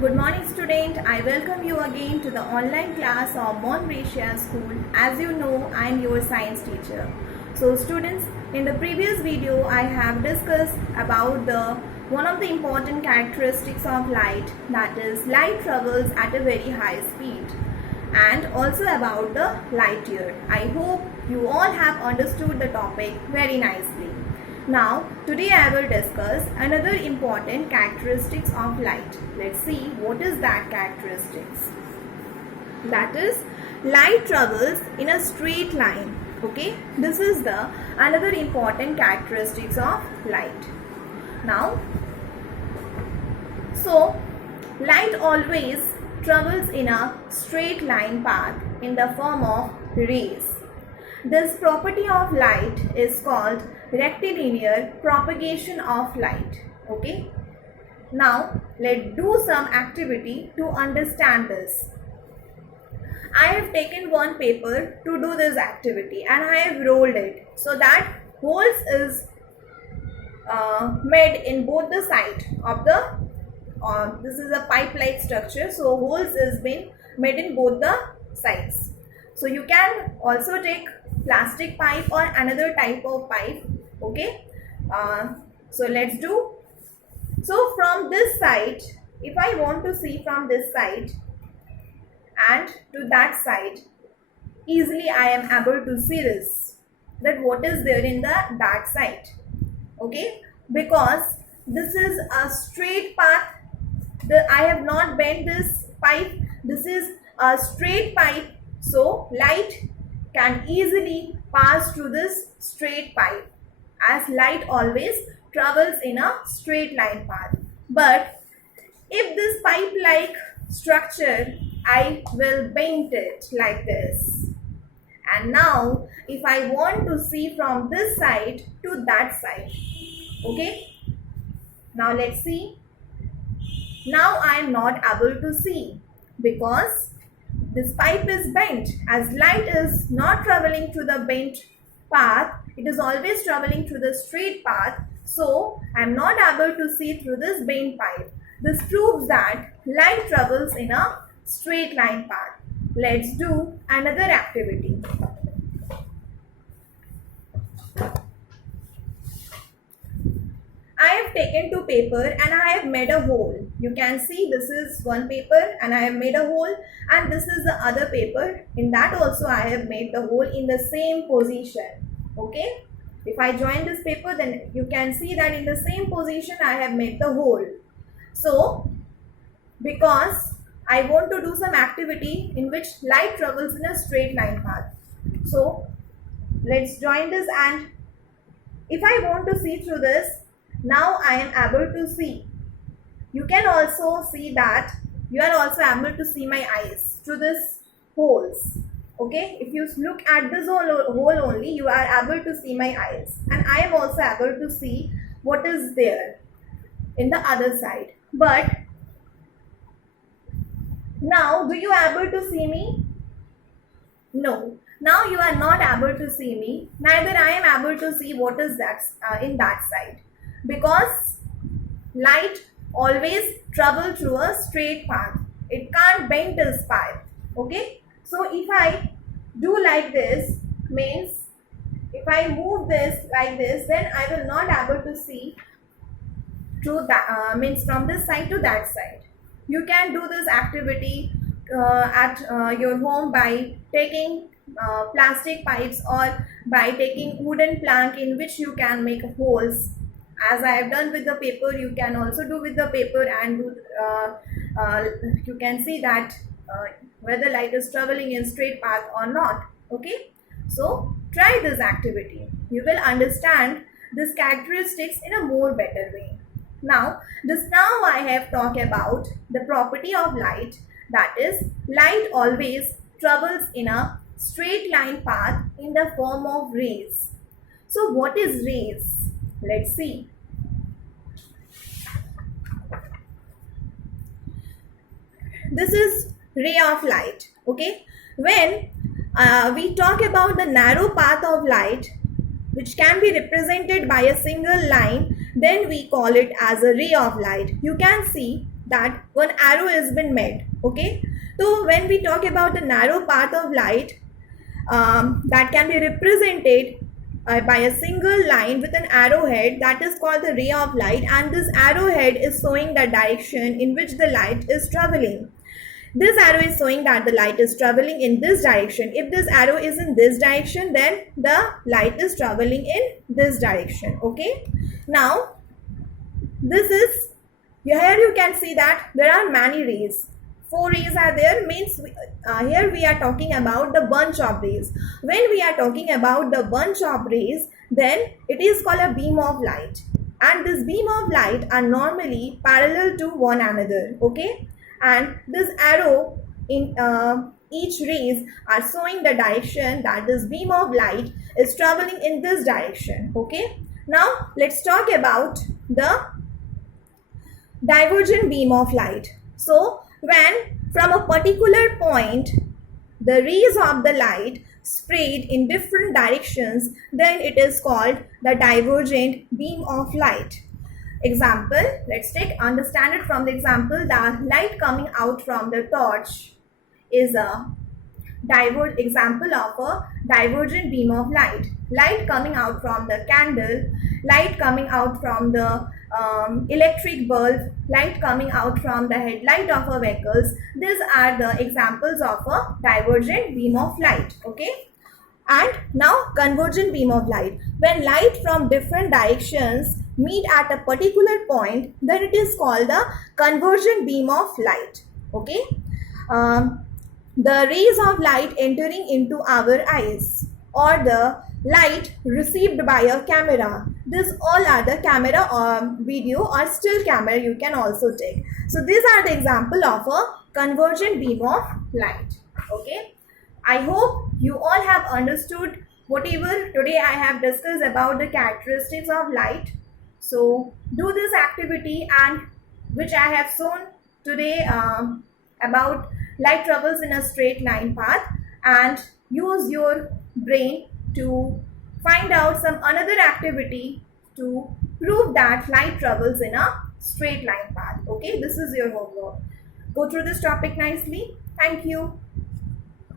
Good morning student, I welcome you again to the online class of Montbretia school. As you know, I am your science teacher. So students, in the previous video I have discussed about one of the important characteristics of light, that is light travels at a very high speed, and also about the light year. I hope you all have understood the topic very nicely. Now, today I will discuss another important characteristics of light. Let's see what is that characteristics. That is, light travels in a straight line. Okay, this is the another important characteristics of light. Now, so light always travels in a straight line path in the form of rays. This property of light is called rectilinear propagation of light. Okay. Now let's do some activity to understand this. I have taken one paper to do this activity and I have rolled it so that holes is made in both the side of the this is a pipe-like structure, so holes is been made in both the sides. So you can also take plastic pipe or another type of pipe. Okay, so let's do. So from this side, if I want to see from this side and to that side, easily I am able to see this, that what is there in that side. Okay, because this is a straight path. I have not bent this pipe. This is a straight pipe, so light can easily pass through this straight pipe, as light always travels in a straight line path. But if this pipe like structure, I will bend it like this, and now if I want to see from this side to that side, okay, now let's see. Now I am not able to see because this pipe is bent. As light is not traveling through the bent path, it is always traveling through the straight path. So I am not able to see through this bent pipe. This proves that light travels in a straight line path. Let's do another activity. I have taken two paper and I have made a hole. You can see this is one paper and I have made a hole, and this is the other paper. In that also I have made the hole in the same position. Okay. If I join this paper, then you can see that in the same position I have made the hole. So because I want to do some activity in which light travels in a straight line path. So let's join this, and if I want to see through this, now I am able to see. You can also see that you are also able to see my eyes through this holes. Okay, if you look at this hole only, you are able to see my eyes, and I am also able to see what is there in the other side. But now, do you able to see me? No. Now you are not able to see me. Neither I am able to see what is that in that side, because light always travel through a straight path. It can't bend this pipe. Okay. So if I do like this, means if I move this like this, then I will not able to see through that means from this side to that side. You can do this activity at your home by taking plastic pipes or by taking wooden plank in which you can make holes. As I have done with the paper, you can also do with the paper, and do, you can see that whether light is traveling in straight path or not. Okay, so try this activity. You will understand these characteristics in a more better way. Now I have talked about the property of light, that is light always travels in a straight line path in the form of rays. So what is rays? Let's see. This is ray of light. Okay, when we talk about the narrow path of light, which can be represented by a single line, then we call it as a ray of light. You can see that one arrow has been made. Okay, so when we talk about the narrow path of light, that can be represented by a single line with an arrowhead, that is called the ray of light, and this arrowhead is showing the direction in which the light is traveling. This arrow is showing that the light is traveling in this direction. If this arrow is in this direction, then the light is traveling in this direction. Okay, now this is, here you can see that there are many rays. 4 rays are there, means here we are talking about the bunch of rays. When we are talking about the bunch of rays, then it is called a beam of light, and this beam of light are normally parallel to one another. Okay, and this arrow in each rays are showing the direction that this beam of light is traveling in this direction. Okay, now let's talk about the divergent beam of light. So when from a particular point the rays of the light spread in different directions, then it is called the divergent beam of light. Example, let's understand it from the example. The light coming out from the torch is a example of a divergent beam of light. Light coming out from the candle, light coming out from the electric bulb, light coming out from the headlight of our vehicles. These are the examples of a divergent beam of light. Okay, and now convergent beam of light. When light from different directions meet at a particular point, then it is called the convergent beam of light. Okay, the rays of light entering into our eyes, or the light received by a camera. This all are the camera or video or still camera you can also take. So these are the example of a convergent beam of light. Okay, I hope you all have understood whatever today I have discussed about the characteristics of light. So do this activity, and which I have shown today about light travels in a straight line path, and use your brain to find out some another activity to prove that light travels in a straight line path. Okay, this is your homework. Go through this topic nicely. Thank you.